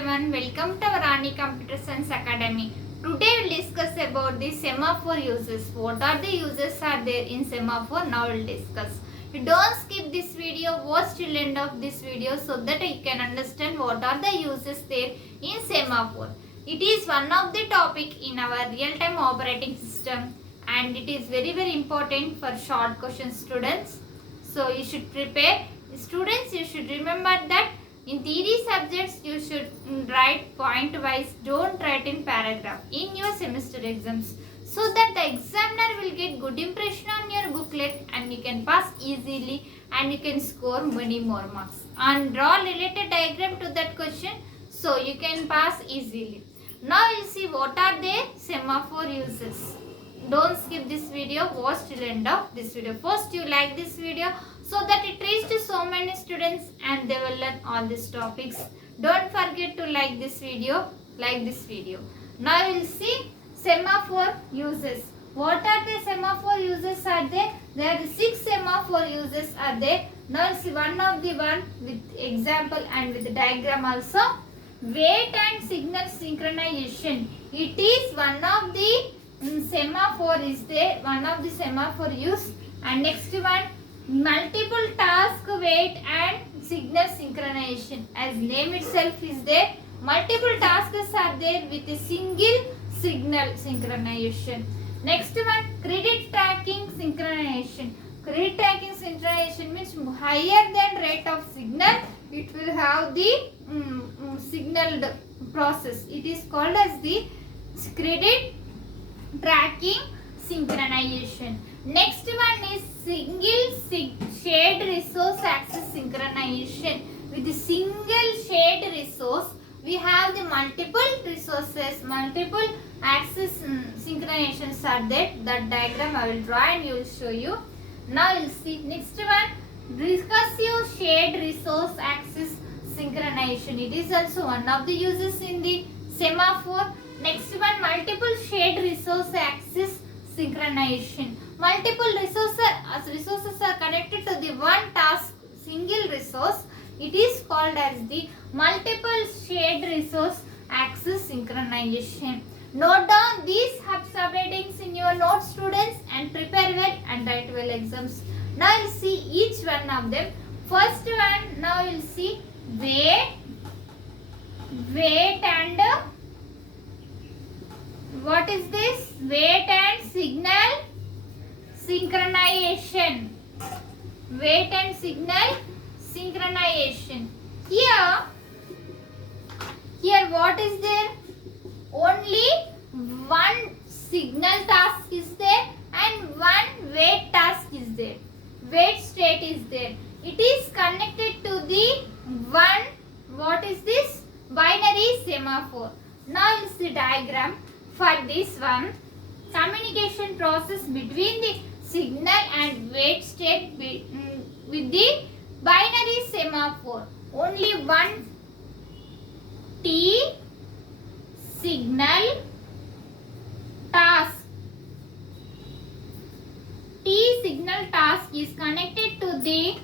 everyone, welcome to our Rani Computer Science Academy. Today we will discuss about the semaphore uses. What are the uses are there in semaphore? Now we will discuss. You don't skip this video, watch till end of this video so that you can understand what are the uses there in semaphore. It is one of the topic in our real-time operating system and it is very important for short questions students. So you should prepare. Students, you should remember that in theory subjects you should write point wise, don't write in paragraph in your semester exams so that the examiner will get good impression on your booklet and you can pass easily and you can score many more marks. And draw related diagram to that question so you can pass easily. Now you see what are the semaphore uses. Don't skip this video, watch till end of this video. First you like this video so that it reaches so many students and they will learn all these topics. Don't forget to like this video, Now you will see semaphore uses. What are the semaphore uses are there? There are 6 semaphore uses are there. Now you see one with example and with diagram also. Wait and signal synchronization. It is one of the semaphore is there, one of the semaphore use. And next one, multiple task wait and signal synchronization. As name itself is there, multiple tasks are there with a single signal synchronization. Next one, credit tracking synchronization. Credit tracking synchronization means higher than rate of signal, it will have the signaled process. It is called as the credit tracking synchronization. Next one is single shared resource access synchronization. With the single shared resource, we have the multiple resources, multiple access synchronizations are there. That diagram I will draw and you will show you. Now you will see next one, recursive shared resource access synchronization. It is also one of the uses in the semaphore. Next one, multiple shared resource access synchronization. Multiple resources are connected to the one task, single resource. It is called as the multiple shared resource access synchronization. Note down these subheadings in your notes, students, and prepare well and write well exams. Now you will see each one of them. First one, now you will see wait and what is this? Wait and signal synchronization. Wait and signal synchronization. Here what is there? Only one signal task is there and one wait task is there. Wait state is there. It is connected to the one, what is this? Binary semaphore. Now you see diagram. For this one, communication process between the signal and wait state with the binary semaphore. Only one T signal task. T signal task is connected to the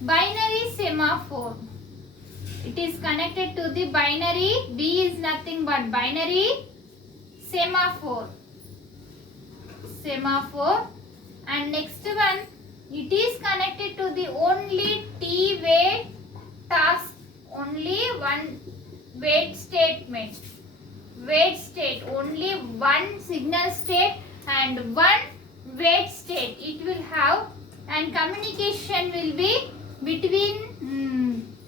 binary semaphore. It is connected to the binary. B is nothing but binary semaphore. And next one, it is connected to the only T wait task. Only one wait statement. Wait state. Only one signal state and one wait state. It will have, and communication will be between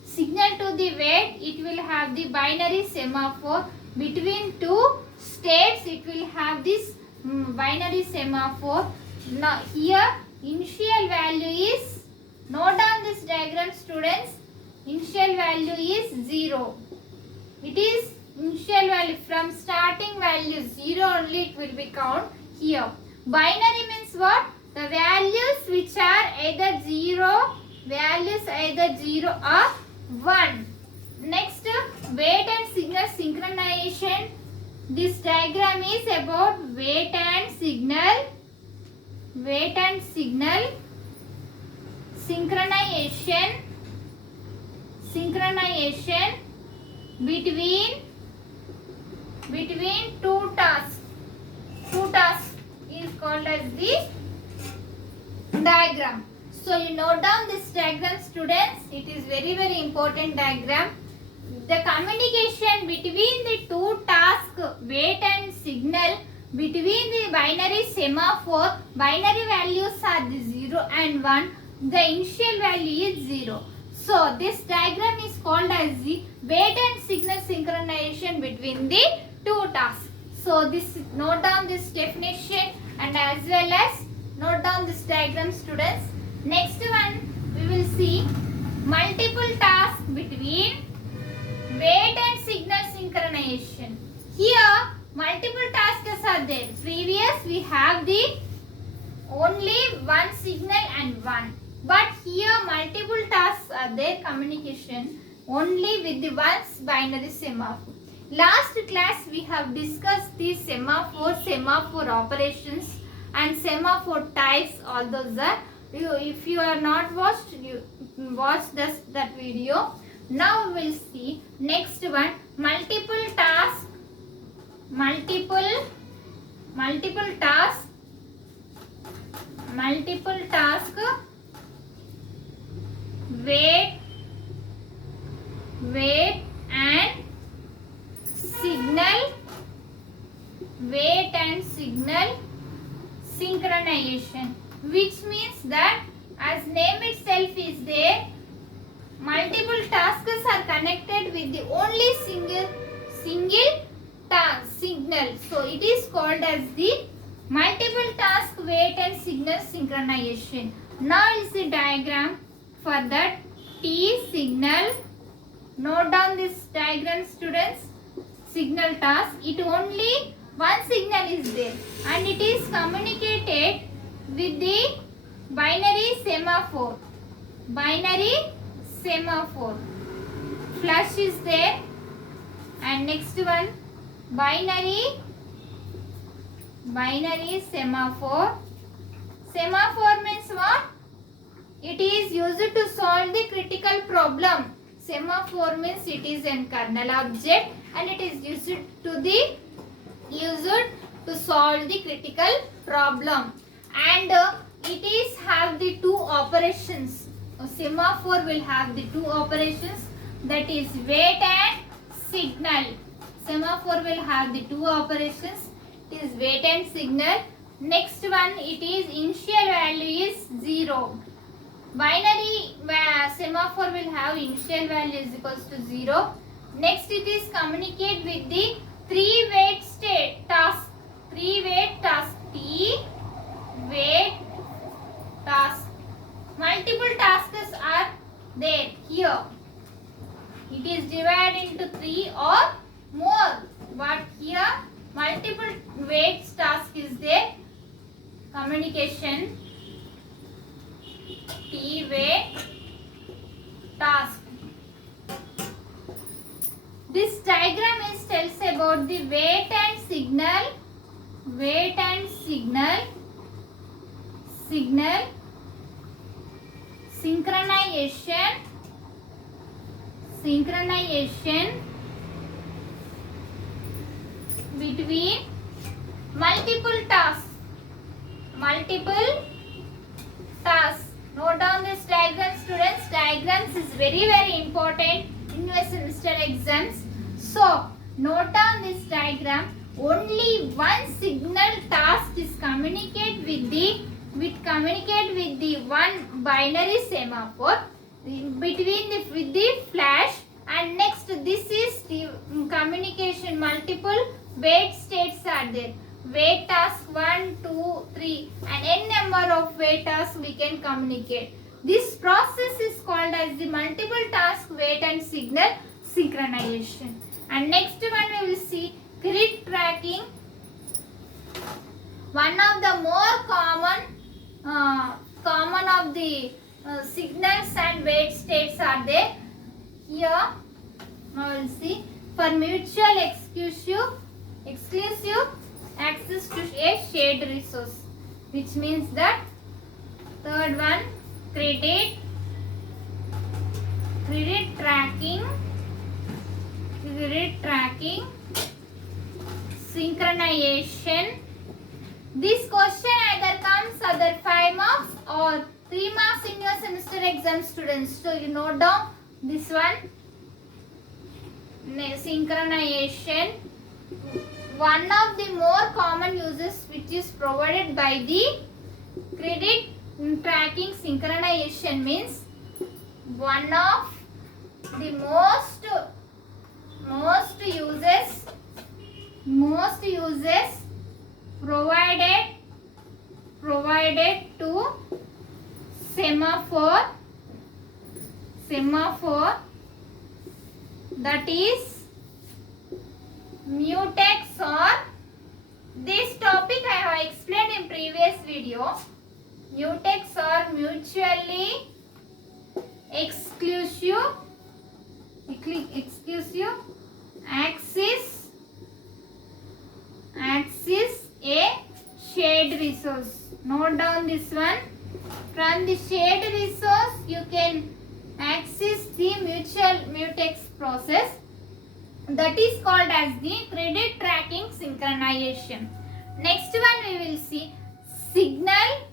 signal to the wait. It will have the binary semaphore. Between two states, it will have this binary semaphore. Now here initial value is, note down this diagram students, initial value is 0. It is initial value from starting value 0 only it will be count here. Binary means what? The values which are either 0 or 1. Next, wait and signal synchronization. This diagram is about wait and signal synchronization synchronization between two tasks. Two tasks is called as the diagram. So you note down this diagram, students. It is very important diagram. The communication between the two tasks, wait and signal, between the binary semaphore, binary values are the 0 and 1. The initial value is 0. So this diagram is called as the wait and signal synchronization between the two tasks. So this, note down this definition and as well as note down this diagram, students. Next one we will see multiple tasks between wait and signal synchronization. Here multiple tasks are there. Previous we have the only one signal and one. But here multiple tasks are there, communication only with the one binary semaphore. Last class we have discussed the semaphore operations and semaphore types. All those are, if you are not watched, you watch that video. Now we will see next one, multiple task wait and signal synchronization, which means that as name itself is there, multiple tasks are connected with the only single task signal. So it is called as the multiple task wait and signal synchronization. Now is the diagram for that T signal. Note down this diagram, students. Signal task, it only one signal is there and it is communicated with the binary semaphore. Flash is there, and next one binary semaphore. Semaphore means what? It is used to solve the critical problem. Semaphore means it is a kernel object and it is used to solve the critical problem, and it is have the two operations. Semaphore will have the two operations, that is wait and signal. Semaphore will have the two operations, it is wait and signal. Next one, it is initial value is 0. Binary semaphore will have initial value is equals to 0. Next it is communicate with the three wait task. T wait task. Multiple tasks are there here. It is divided into 3 or more, but here multiple wait task is there. Communication T wait task. This diagram is tells about the wait and signal synchronization between multiple tasks. Note down this diagram, students. Diagrams is very important in your semester exams. So note down this diagram. Only one signal task is communicate with the one binary semaphore with the flash, and next this is the communication. Multiple wait states are there. Wait task 1, 2, 3 and n number of wait tasks we can communicate. This process is called as the multiple task wait and signal synchronization. And next one we will see grid tracking. One of the more common of the signals and wait states are there. Here now we will see for mutual exclusive access to a shared resource, which means that third one credit track. Credit tracking synchronization. This question either comes either 5 marks or 3 marks in your semester exam, students. So you note down this one. Synchronization. One of the more common uses which is provided by the credit tracking synchronization means one of the most uses provided to semaphore, that is mutex, or this topic I have explained in previous video. Mutex or mutually exclusive axis a shared resource. Note down this one. From the shared resource you can access the mutex process, that is called as the credit tracking synchronization. Next one we will see single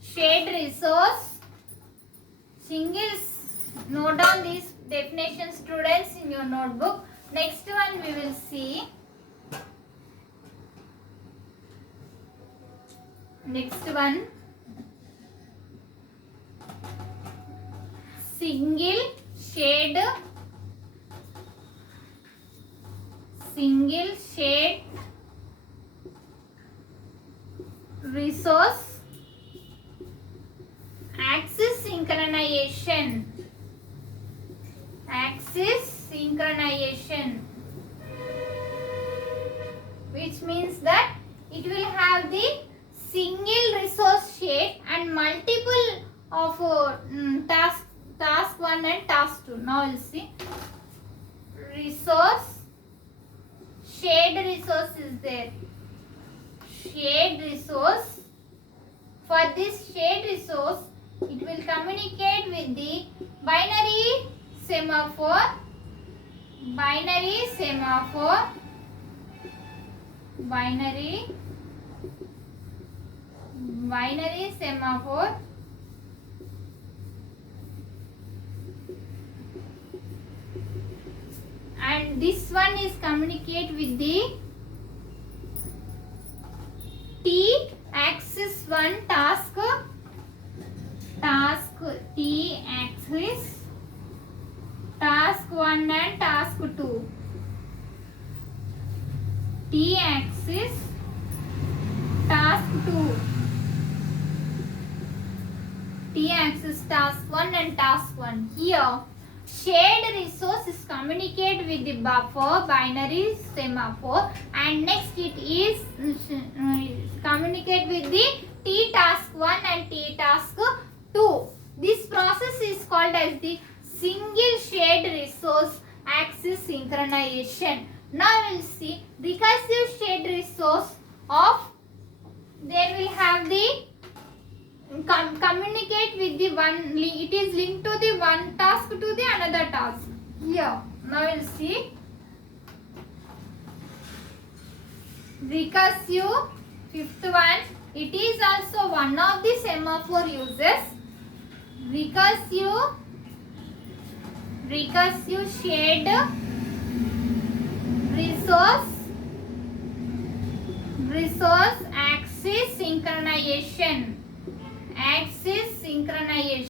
shared resource. Note down these definitions, students, in your notebook. Next one we will see single shade resource axis synchronization, which means that it will have the single resource shade and multiple of task 1 and task 2. Now we'll see shared resource is there. Shared resource. For this shared resource, it will communicate with the binary semaphore, and this one is communicate with the T axis 1 task T axis task 1 and task 2. T axis task 2. T axis task 1 and task 1. Here shared resource is communicate with the buffer binary semaphore, and next it is communicate with the T task 1 and T task 2. This process is called as the single shared resource axis synchronization. Now we will see recursive shared resource of, there will have the communicate with the one, it is linked to the one task to the another task. Here now we will see recursive, fifth one, it is also one of the semaphore uses. Recursive shared resource axis synchronization.